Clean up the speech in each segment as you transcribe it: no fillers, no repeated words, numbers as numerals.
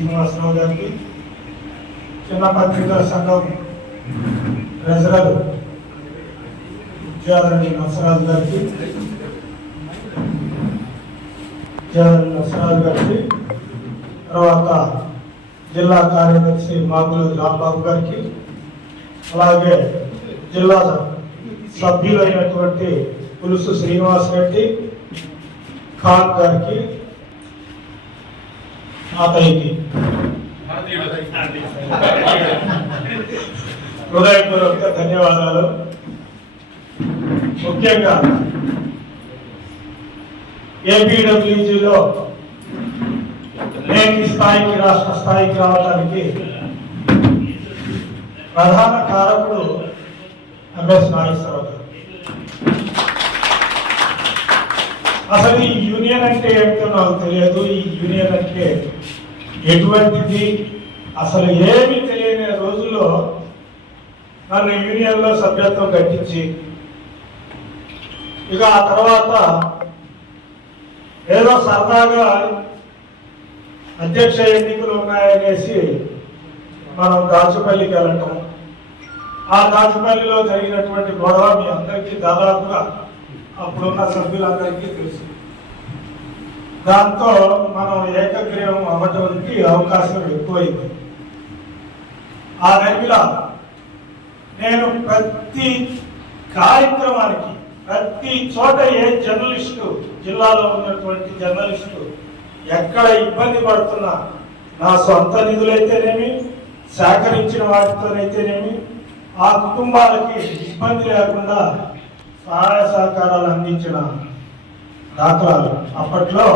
శ్రీనివాసరావు గారికి, చిన్న పత్రికా సంఘం ట్రెజరర్ విద్యాధరణి నసరాజు గారికి, తర్వాత జిల్లా కార్యదర్శి మాగులు రాంబాబు గారికి, అలాగే జిల్లా సభ్యులైనటువంటి పులుసు శ్రీనివాస్ రెడ్డి ఖాన్ గారికి, అతనికి హృదయపూర్వక ధన్యవాదాలు. ముఖ్యంగా ఏపీడబ్ల్యూజీలో నేటి స్థాయికి రాష్ట్ర స్థాయికి రావడానికి ప్రధాన కారకుడు ఎంఎస్ నాగేశ్వరరావు గారు. అసలు ఈ యూనియన్ అంటే ఏమిటో నాకు తెలియదు. ఈ యూనియన్ అంటే ఎటువంటిది అసలు ఏమీ తెలియని రోజుల్లో నన్ను యూనియన్లో సభ్యత్వం కట్టించి, ఇక ఆ తర్వాత ఏదో సరదాగా అధ్యక్ష ఎన్నికలు ఉన్నాయనేసి మనం దాచుపల్లికి వెళ్ళటం, ఆ దాచుపల్లిలో జరిగినటువంటి గొడవ మీ అందరికీ దాదాపుగా అప్పుడున్న సభ్యులందరికీ తెలుసు. దాంతో మనం ఏకగ్రీవం అవ్వడానికి అవకాశం ఎక్కువైంది. ఆ నెలలో నేను ప్రతి కార్యక్రమానికి, ప్రతి చోట ఏ జర్నలిస్టు, జిల్లాలో ఉన్నటువంటి జర్నలిస్టు ఎక్కడ ఇబ్బంది పడుతున్నా నా సొంత నిధులైతేనేమి, సేకరించిన వాటితోనైతేనేమి ఆ కుటుంబాలకి ఇబ్బంది లేకుండా సహాయ సహకారాలు అందించిన దాఖలాలు. అప్పట్లో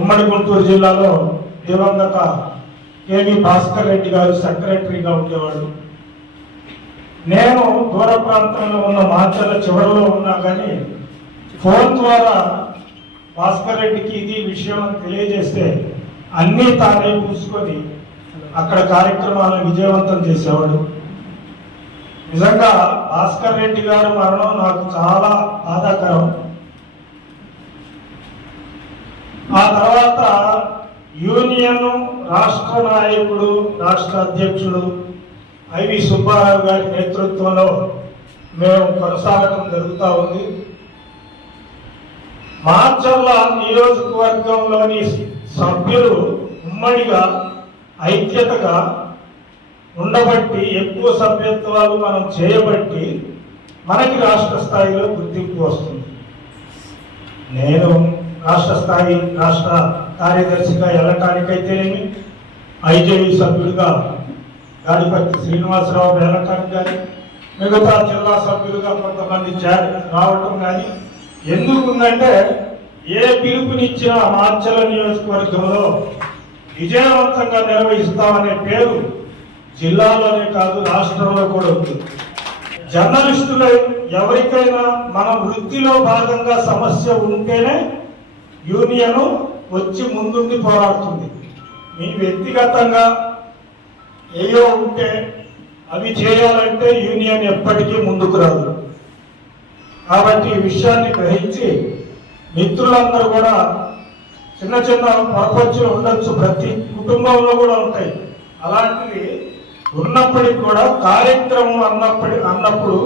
ఉమ్మడి గుంటూరు జిల్లాలో దివంగత కేవి భాస్కర్ రెడ్డి గారు సెక్రటరీగా ఉండేవాడు. నేను దూర ప్రాంతంలో ఉన్న మాచర్ల చివరిలో ఉన్నా కానీ ఫోన్ ద్వారా భాస్కర్ రెడ్డికి ఇది విషయం తెలియజేస్తే అన్నీ తానే పూసుకొని అక్కడ కార్యక్రమాలను విజయవంతం చేసేవాడు. నిజంగా భాస్కర్ రెడ్డి గారు మరణం నాకు చాలా బాధాకరం. ఆ తర్వాత యూనియన్ రాష్ట్ర నాయకుడు, రాష్ట్ర అధ్యక్షుడు ఐవి సుబ్బారావు గారి నేతృత్వంలో మేము కొనసాగటం జరుగుతూ ఉంది. మాచర్ల నియోజకవర్గంలోని సభ్యులు ఉమ్మడిగా ఐక్యతగా ఉండబట్టి, ఎక్కువ సభ్యత్వాలు మనం చేయబట్టి మనకి రాష్ట్ర స్థాయిలో గుర్తింపు వస్తుంది. నేను రాష్ట్ర స్థాయి రాష్ట్ర కార్యదర్శిగా వెళ్ళటానికైతేనేమి, ఐజేయు సభ్యులుగా గాడిపత్తి శ్రీనివాసరావు వెళ్ళటానికి కానీ, మిగతా జిల్లా సభ్యులుగా కొంతమంది రావటం కానీ ఎందుకుందంటే, ఏ పిలుపునిచ్చిన మాచర్ల నియోజకవర్గంలో విజయవంతంగా నిర్వహిస్తామనే పేరు జిల్లాలోనే కాదు రాష్ట్రంలో కూడా ఉంది. జర్నలిస్టులు ఎవరికైనా మన వృత్తిలో భాగంగా సమస్య ఉంటేనే యూనియన్ వచ్చి ముందుండి పోరాడుతుంది. మీ వ్యక్తిగతంగా ఏయో ఉంటే అవి చేయాలంటే యూనియన్ ఎప్పటికీ ముందుకు రాదు. కాబట్టి ఈ విషయాన్ని గ్రహించి మిత్రులందరూ కూడా, చిన్న చిన్న పొరపచ్చులు ఉండొచ్చు, ప్రతి కుటుంబంలో కూడా ఉంటాయి, అలాంటివి ఉన్నప్పటికీ కూడా కార్యక్రమం అన్నప్పుడు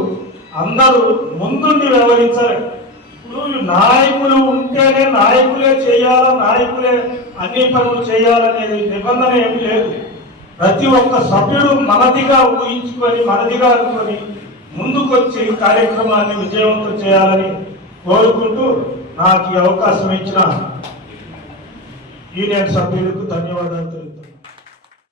అందరూ ముందుండి వ్యవహరించాలి. ఇప్పుడు నాయకులు ఉంటేనే నాయకులే చేయాలా, నాయకులే అన్ని పనులు చేయాలనేది నిబంధన ఏమి లేదు. ప్రతి ఒక్క సభ్యుడు మనదిగా ఊహించుకొని, మనదిగా అనుకొని ముందుకొచ్చి కార్యక్రమాన్ని విజయవంతం చేయాలని కోరుకుంటూ నాకు ఈ అవకాశం ఇచ్చిన యూనియన్ సభ్యులకు ధన్యవాదాలు తెలుపుతున్నాను.